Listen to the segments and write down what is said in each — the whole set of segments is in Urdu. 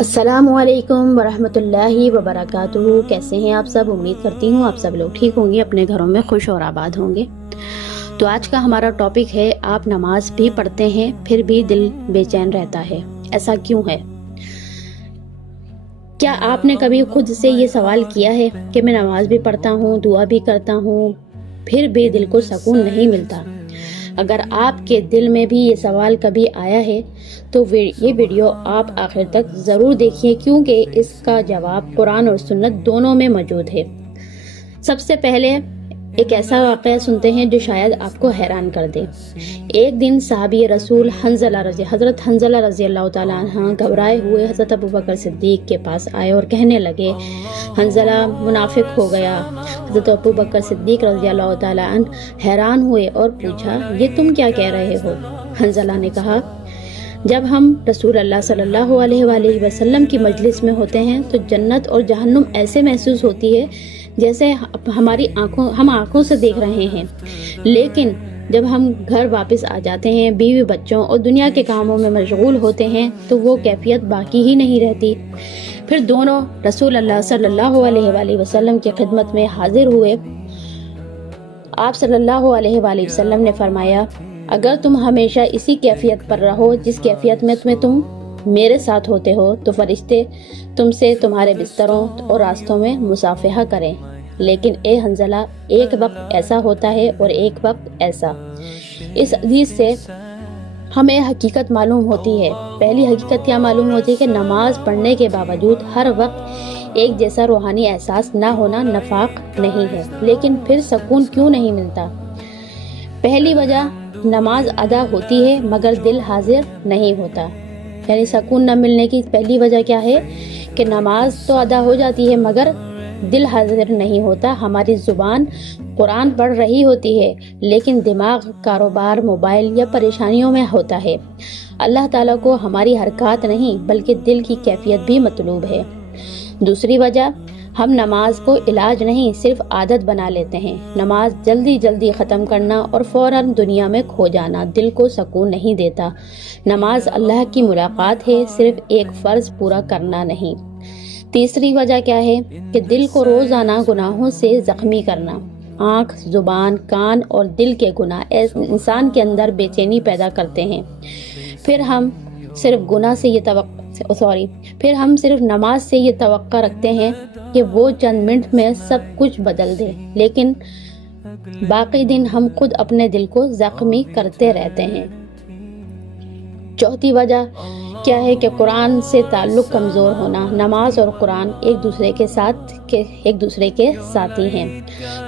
السلام علیکم ورحمۃ اللہ وبرکاتہ۔ کیسے ہیں آپ سب؟ امید کرتی ہوں آپ سب لوگ ٹھیک ہوں گے، اپنے گھروں میں خوش اور آباد ہوں گے۔ تو آج کا ہمارا ٹاپک ہے، آپ نماز بھی پڑھتے ہیں پھر بھی دل بے چین رہتا ہے، ایسا کیوں ہے؟ کیا آپ نے کبھی خود سے یہ سوال کیا ہے کہ میں نماز بھی پڑھتا ہوں، دعا بھی کرتا ہوں، پھر بھی دل کو سکون نہیں ملتا؟ اگر آپ کے دل میں بھی یہ سوال کبھی آیا ہے تو یہ ویڈیو آپ آخر تک ضرور دیکھیے، کیونکہ اس کا جواب قرآن اور سنت دونوں میں موجود ہے۔ سب سے پہلے ایک ایسا واقعہ سنتے ہیں جو شاید آپ کو حیران کر دے۔ ایک دن صحابی رسول حضرت حنظلہ رضی اللہ تعالیٰ عنہ گھبرائے ہوئے حضرت ابوبکر صدیق کے پاس آئے اور کہنے لگے، حنظلہ منافق ہو گیا۔ حضرت ابوبکر صدیق رضی اللہ تعالیٰ عنہ حیران ہوئے اور پوچھا، یہ تم کیا کہہ رہے ہو؟ حنظلہ نے کہا، جب ہم رسول اللہ صلی اللہ علیہ وآلہ وسلم کی مجلس میں ہوتے ہیں تو جنت اور جہنم ایسے محسوس ہوتی ہے جیسے ہم آنکھوں سے دیکھ رہے ہیں، لیکن جب ہم گھر واپس آ جاتے ہیں، بیوی بچوں اور دنیا کے کاموں میں مشغول ہوتے ہیں تو وہ کیفیت باقی ہی نہیں رہتی۔ پھر دونوں رسول اللہ صلی اللہ علیہ وآلہ وسلم کی خدمت میں حاضر ہوئے۔ آپ صلی اللہ علیہ وآلہ وسلم نے فرمایا، اگر تم ہمیشہ اسی کیفیت پر رہو جس کیفیت میں تم میرے ساتھ ہوتے ہو تو فرشتے تم سے تمہارے بستروں اور راستوں میں مصافحہ کریں، لیکن اے حنظلہ، ایک وقت ایسا ہوتا ہے اور ایک وقت ایسا۔ اس حدیث سے ہمیں حقیقت معلوم ہوتی ہے۔ پہلی حقیقت کیا معلوم ہوتی ہے کہ نماز پڑھنے کے باوجود ہر وقت ایک جیسا روحانی احساس نہ ہونا نفاق نہیں ہے، لیکن پھر سکون کیوں نہیں ملتا؟ پہلی وجہ، نماز ادا ہوتی ہے مگر دل حاضر نہیں ہوتا۔ یعنی سکون نہ ملنے کی پہلی وجہ کیا ہے کہ نماز تو ادا ہو جاتی ہے مگر دل حاضر نہیں ہوتا۔ ہماری زبان قرآن پڑھ رہی ہوتی ہے لیکن دماغ کاروبار، موبائل یا پریشانیوں میں ہوتا ہے۔ اللہ تعالیٰ کو ہماری حرکات نہیں بلکہ دل کی کیفیت بھی مطلوب ہے۔ دوسری وجہ، ہم نماز کو علاج نہیں صرف عادت بنا لیتے ہیں۔ نماز جلدی ختم کرنا اور فوراً دنیا میں کھو جانا دل کو سکون نہیں دیتا۔ نماز اللہ کی ملاقات ہے، صرف ایک فرض پورا کرنا نہیں۔ تیسری وجہ کیا ہے کہ دل کو روزانہ گناہوں سے زخمی کرنا۔ آنکھ، زبان، کان اور دل کے گناہ انسان کے اندر بے چینی پیدا کرتے ہیں۔ پھر ہم صرف نماز سے یہ توقع رکھتے ہیں کہ وہ چند منٹ میں سب کچھ بدل دے، لیکن باقی دن ہم خود اپنے دل کو زخمی کرتے رہتے ہیں۔ چوتھی وجہ کیا ہے کہ قرآن سے تعلق کمزور ہونا۔ نماز اور قرآن ایک دوسرے کے ساتھی ہیں۔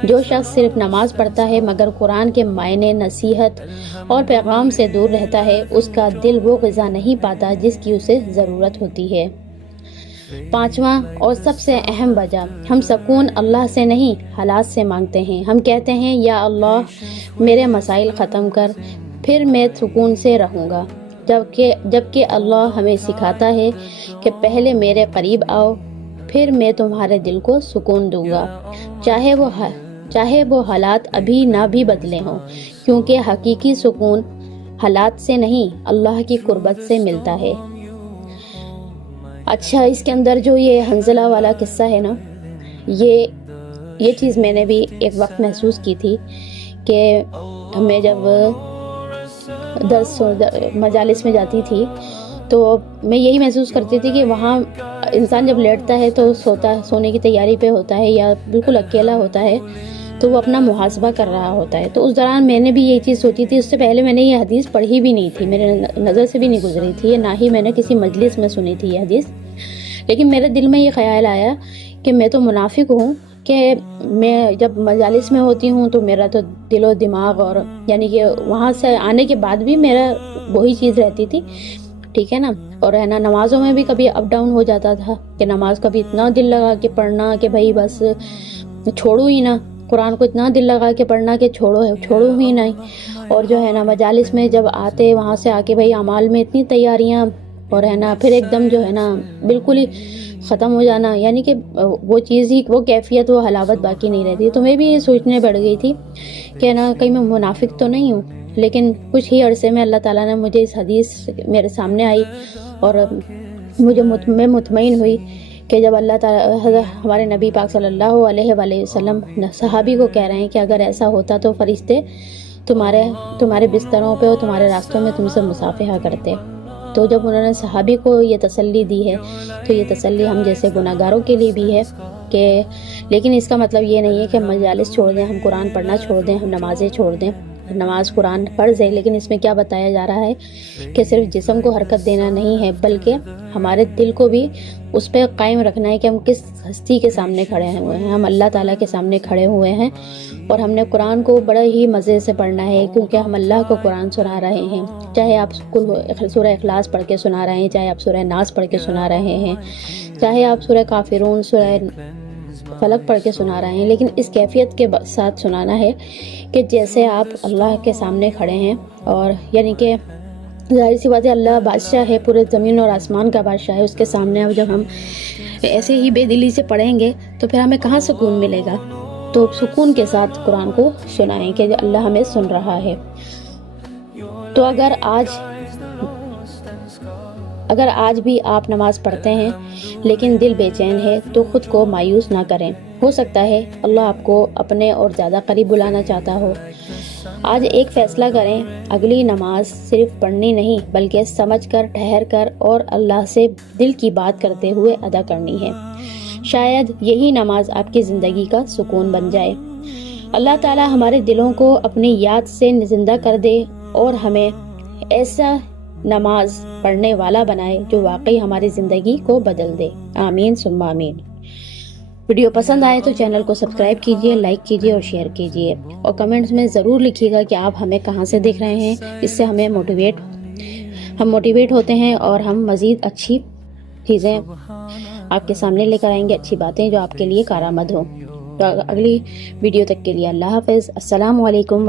جو شخص صرف نماز پڑھتا ہے مگر قرآن کے معنی، نصیحت اور پیغام سے دور رہتا ہے، اس کا دل وہ غذا نہیں پاتا جس کی اسے ضرورت ہوتی ہے۔ پانچواں اور سب سے اہم وجہ، ہم سکون اللہ سے نہیں حالات سے مانگتے ہیں۔ ہم کہتے ہیں، یا اللہ میرے مسائل ختم کر، پھر میں سکون سے رہوں گا، جبکہ اللہ ہمیں سکھاتا ہے کہ پہلے میرے قریب آؤ، پھر میں تمہارے دل کو سکون دوں گا، چاہے وہ حالات ابھی نہ بھی بدلے ہوں، کیونکہ حقیقی سکون حالات سے نہیں اللہ کی قربت سے ملتا ہے۔ اچھا، اس کے اندر جو یہ حنظلہ والا قصہ ہے نا، یہ چیز میں نے بھی ایک وقت محسوس کی تھی کہ میں جب مجالس میں جاتی تھی تو میں یہی محسوس کرتی تھی کہ وہاں انسان جب لیٹتا ہے تو سونے کی تیاری پہ ہوتا ہے یا بالکل اکیلا ہوتا ہے تو وہ اپنا محاسبہ کر رہا ہوتا ہے۔ تو اس دوران میں نے بھی یہی چیز سوچی تھی۔ اس سے پہلے میں نے یہ حدیث پڑھی بھی نہیں تھی، میرے نظر سے بھی نہیں گزری تھی، نہ ہی میں نے کسی مجلس میں سنی تھی یہ حدیث، لیکن میرے دل میں یہ خیال آیا کہ میں تو منافق ہوں کہ میں جب مجالس میں ہوتی ہوں تو میرا تو دل و دماغ اور یعنی کہ وہاں سے آنے کے بعد بھی میرا وہی چیز رہتی تھی، ٹھیک ہے نا، اور ہے نا نمازوں میں بھی کبھی اپ ڈاؤن ہو جاتا تھا کہ نماز کبھی اتنا دل لگا کے پڑھنا کہ بھائی بس چھوڑو ہی نہ، قرآن کو اتنا دل لگا کے پڑھنا کہ چھوڑو ہی نہیں، اور جو ہے نا مجالس میں جب آتے وہاں سے آ کے بھائی اعمال میں اتنی تیاریاں اور ہے نا پھر ایک دم جو ہے نا بالکل ہی ختم ہو جانا، یعنی کہ وہ چیز ہی، وہ کیفیت، وہ حلاوت باقی نہیں رہتی۔ تو میں بھی یہ سوچنے بیٹھ گئی تھی کہ نا کہیں میں منافق تو نہیں ہوں، لیکن کچھ ہی عرصے میں اللہ تعالیٰ نے مجھے اس حدیث میرے سامنے آئی اور میں مطمئن ہوئی کہ جب اللہ تعالیٰ ہمارے نبی پاک صلی اللہ علیہ وآلہ وسلم صحابی کو کہہ رہے ہیں کہ اگر ایسا ہوتا تو فرشتے تمہارے بستروں پہ اور تمہارے راستوں میں تم سے مصافحہ کرتے. تو جب انہوں نے صحابی کو یہ تسلی دی ہے تو یہ تسلی ہم جیسے گناہ گاروں کے لیے بھی ہے کہ لیکن اس کا مطلب یہ نہیں ہے کہ ہم مجالس چھوڑ دیں، ہم قرآن پڑھنا چھوڑ دیں، ہم نمازیں چھوڑ دیں. نماز قرآن فرض ہے، لیکن اس میں کیا بتایا جا رہا ہے کہ صرف جسم کو حرکت دینا نہیں ہے بلکہ ہمارے دل کو بھی اس پہ قائم رکھنا ہے کہ ہم کس ہستی کے سامنے کھڑے ہوئے ہیں. ہم اللہ تعالیٰ کے سامنے کھڑے ہوئے ہیں اور ہم نے قرآن کو بڑا ہی مزے سے پڑھنا ہے کیونکہ ہم اللہ کو قرآن سنا رہے ہیں. چاہے آپ سورہ اخلاص پڑھ کے سنا رہے ہیں، چاہے آپ سورہ ناس پڑھ کے سنا رہے ہیں، چاہے آپ سورہ کافرون، سورہ فلق پڑھ کے سنا رہے ہیں، لیکن اس کیفیت کے ساتھ سنانا ہے کہ جیسے آپ اللہ کے سامنے کھڑے ہیں. اور یعنی کہ ظاہر سی بات ہے، اللہ بادشاہ ہے، پورے زمین اور آسمان کا بادشاہ ہے. اس کے سامنے اب جب ہم ایسے ہی بے دلی سے پڑھیں گے تو پھر ہمیں کہاں سکون ملے گا؟ تو سکون کے ساتھ قرآن کو سنائیں کہ اللہ ہمیں سن رہا ہے. تو اگر آج بھی آپ نماز پڑھتے ہیں لیکن دل بے چین ہے تو خود کو مایوس نہ کریں. ہو سکتا ہے اللہ آپ کو اپنے اور زیادہ قریب بلانا چاہتا ہو. آج ایک فیصلہ کریں، اگلی نماز صرف پڑھنی نہیں بلکہ سمجھ کر، ٹھہر کر اور اللہ سے دل کی بات کرتے ہوئے ادا کرنی ہے. شاید یہی نماز آپ کی زندگی کا سکون بن جائے. اللہ تعالی ہمارے دلوں کو اپنی یاد سے زندہ کر دے اور ہمیں ایسا نماز پڑھنے والا بنائے جو واقعی ہماری زندگی کو بدل دے. آمین ثم آمین. ویڈیو پسند آئے تو چینل کو سبسکرائب کیجئے، لائک کیجئے اور شیئر کیجئے اور کمنٹس میں ضرور لکھیے گا کہ آپ ہمیں کہاں سے دیکھ رہے ہیں. اس سے ہم موٹیویٹ ہوتے ہیں اور ہم مزید اچھی چیزیں آپ کے سامنے لے کر آئیں گے، اچھی باتیں جو آپ کے لیے کارآمد ہوں. تو اگلی ویڈیو تک کے لیے اللہ حافظ. السلام علیکم.